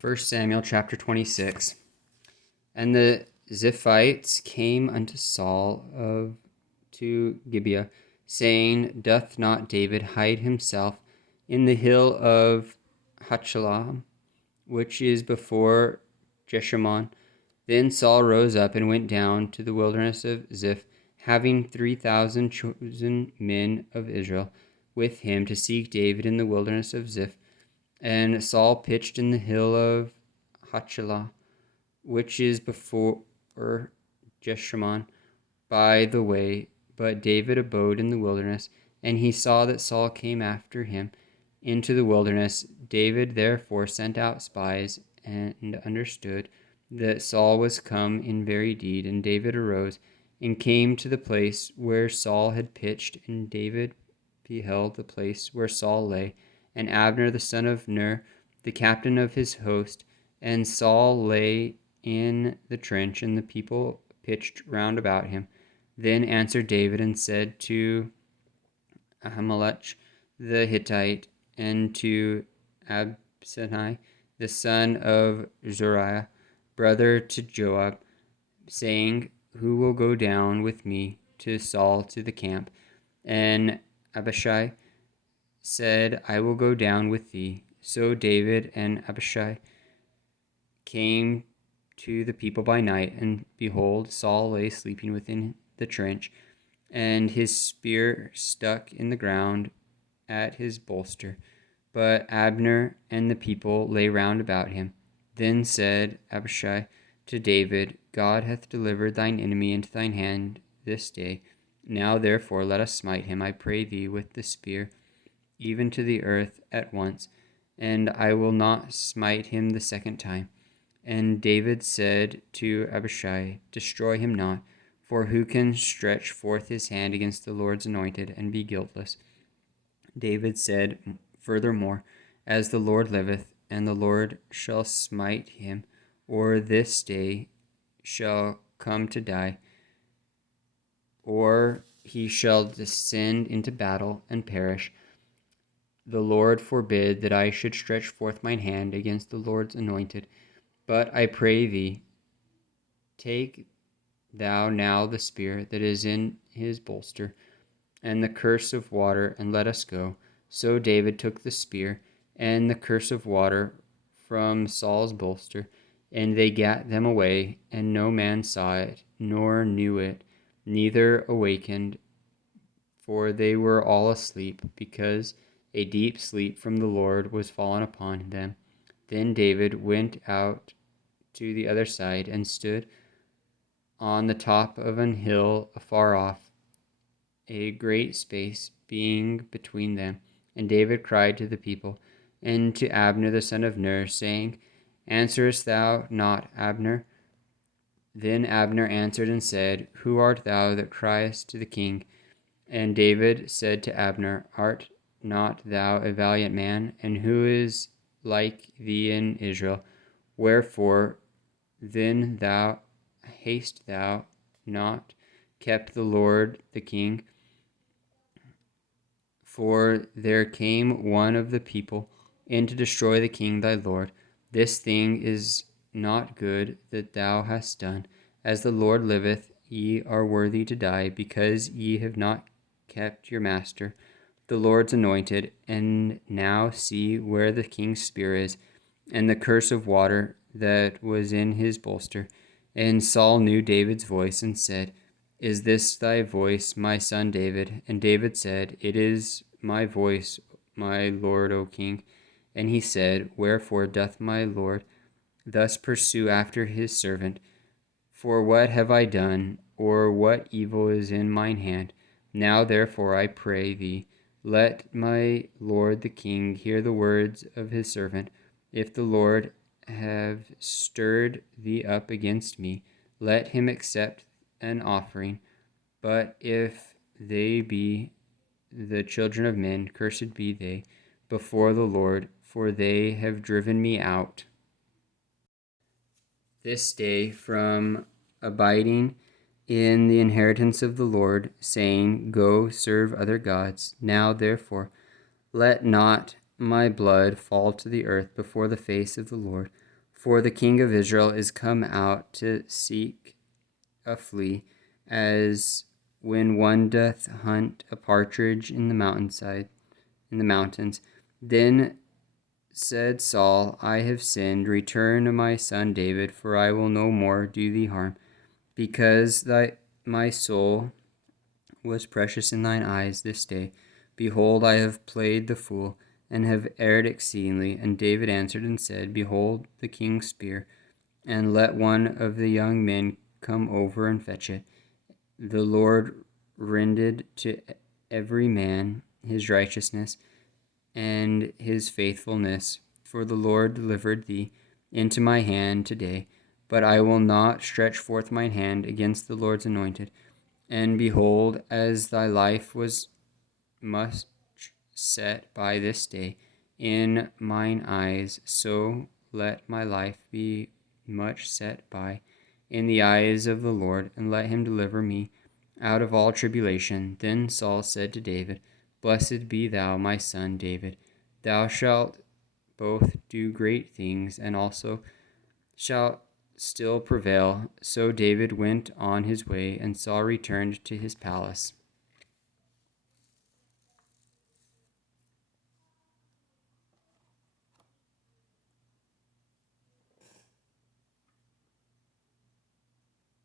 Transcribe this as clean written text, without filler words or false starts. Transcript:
1 Samuel chapter 26. And the Ziphites came unto Saul to Gibeah, saying, Doth not David hide himself in the hill of Hachilah, which is before Jeshimon? Then Saul rose up and went down to the wilderness of Ziph, having 3,000 chosen men of Israel with him to seek David in the wilderness of Ziph. And Saul pitched in the hill of Hachilah, which is before Jeshimon, by the way. But David abode in the wilderness, and he saw that Saul came after him into the wilderness. David therefore sent out spies, and understood that Saul was come in very deed. And David arose and came to the place where Saul had pitched, and David beheld the place where Saul lay, and Abner the son of Ner, the captain of his host. And Saul lay in the trench, and the people pitched round about him. Then answered David and said to Ahimelech the Hittite, and to Abishai the son of Zeruiah, brother to Joab, saying, Who will go down with me to Saul to the camp? And Abishai said, I will go down with thee. So David and Abishai came to the people by night, and behold, Saul lay sleeping within the trench, and his spear stuck in the ground at his bolster. But Abner and the people lay round about him. Then said Abishai to David, God hath delivered thine enemy into thine hand this day. Now therefore let us smite him, I pray thee, with the spear, even to the earth at once, and I will not smite him the second time. And David said to Abishai, Destroy him not, for who can stretch forth his hand against the Lord's anointed and be guiltless? David said furthermore, As the Lord liveth, and the Lord shall smite him, or this day shall come to die, or he shall descend into battle and perish. The Lord forbid that I should stretch forth mine hand against the Lord's anointed. But I pray thee, take thou now the spear that is in his bolster, and the cruse of water, and let us go. So David took the spear and the cruse of water from Saul's bolster, and they gat them away, and no man saw it, nor knew it, neither awakened, for they were all asleep, because a deep sleep from the Lord was fallen upon them. Then David went out to the other side, and stood on the top of an hill afar off, a great space being between them. And David cried to the people, and to Abner the son of Ner, saying, Answerest thou not, Abner? Then Abner answered and said, Who art thou that criest to the king? And David said to Abner, Art not thou a valiant man? And who is like thee in Israel? Wherefore then hast thou not kept the Lord the king? For there came one of the people in to destroy the king thy lord. This thing is not good that thou hast done. As the Lord liveth, ye are worthy to die, because ye have not kept your master, the Lord's anointed. And now see where the king's spear is, and the cruse of water that was in his bolster. And Saul knew David's voice, and said, Is this thy voice, my son David? And David said, It is my voice, my lord, O king. And he said, Wherefore doth my lord thus pursue after his servant? For what have I done, or what evil is in mine hand? Now therefore I pray thee, let my lord the king hear the words of his servant. If the Lord have stirred thee up against me, let him accept an offering. But if they be the children of men, cursed be they before the Lord, for they have driven me out this day from abiding in the inheritance of the Lord, saying, Go serve other gods. Now therefore let not my blood fall to the earth before the face of the Lord, For the king of Israel is come out to seek a flea, as when one doth hunt a partridge in the mountains. Then said Saul, I have sinned. Return to my son David, for I will no more do thee harm, because my soul was precious in thine eyes this day. Behold, I have played the fool, and have erred exceedingly. And David answered and said, Behold the king's spear, and let one of the young men come over and fetch it. The Lord rendered to every man his righteousness and his faithfulness, for the Lord delivered thee into my hand today. But I will not stretch forth mine hand against the Lord's anointed. And behold, as thy life was much set by this day in mine eyes, so let my life be much set by in the eyes of the Lord, and let him deliver me out of all tribulation. Then Saul said to David, Blessed be thou, my son David. Thou shalt both do great things, and also shalt still prevail. So David went on his way, and Saul returned to his palace.